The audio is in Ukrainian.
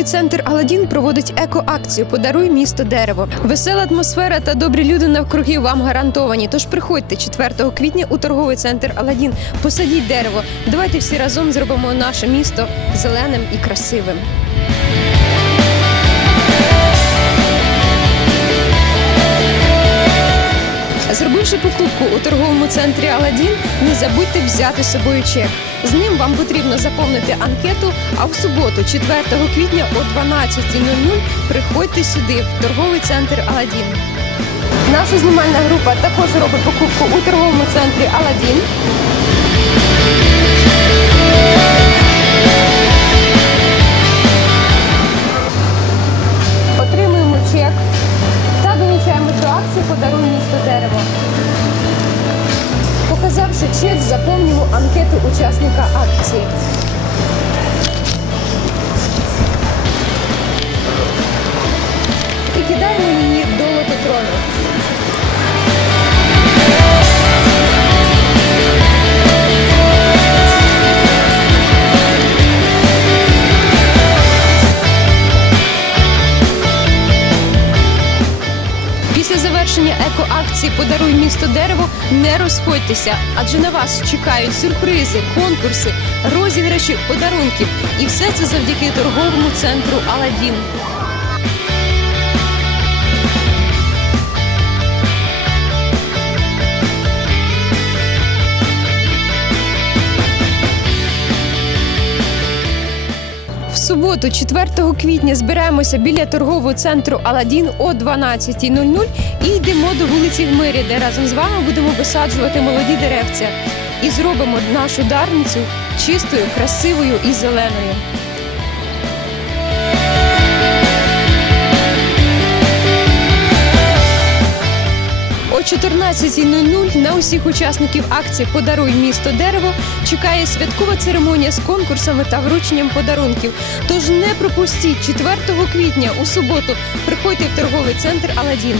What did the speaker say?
Торговий центр Аладдін проводить еко-акцію Подаруй місто дерево. Весела атмосфера та добрі люди навкруги вам гарантовані. Тож приходьте 4 квітня у торговий центр Аладдін. Посадіть дерево. Давайте всі разом зробимо наше місто зеленим і красивим. Зробивши покупку у торговому центрі Аладдін, не забудьте взяти з собою чек. З ним вам потрібно заповнити анкету. А в суботу, 4 квітня о 12.00 приходьте сюди, в торговий центр Аладдін. Наша знімальна група також робить покупку у торговому центрі Аладдін. Отримуємо чек та долучаємо до акції Подаруй місто дерево. Показавши чек, заповнюємо анкету учасника акції. Після завершення еко-акції Подаруй місто дерево не розходьтеся, адже на вас чекають сюрпризи, конкурси, розіграші подарунків. І все це завдяки торговому центру Аладдін. Суботу, 4 квітня, збираємося біля торгового центру Аладдін о 12.00 і йдемо до вулиці в Мирі, де разом з вами будемо висаджувати молоді деревця і зробимо нашу дарницю чистою, красивою і зеленою. 14.00 на усіх учасників акції Подаруй місто дерево чекає святкова церемонія з конкурсами та врученням подарунків. Тож не пропустіть 4 квітня у суботу. Приходьте в торговий центр Аладдін.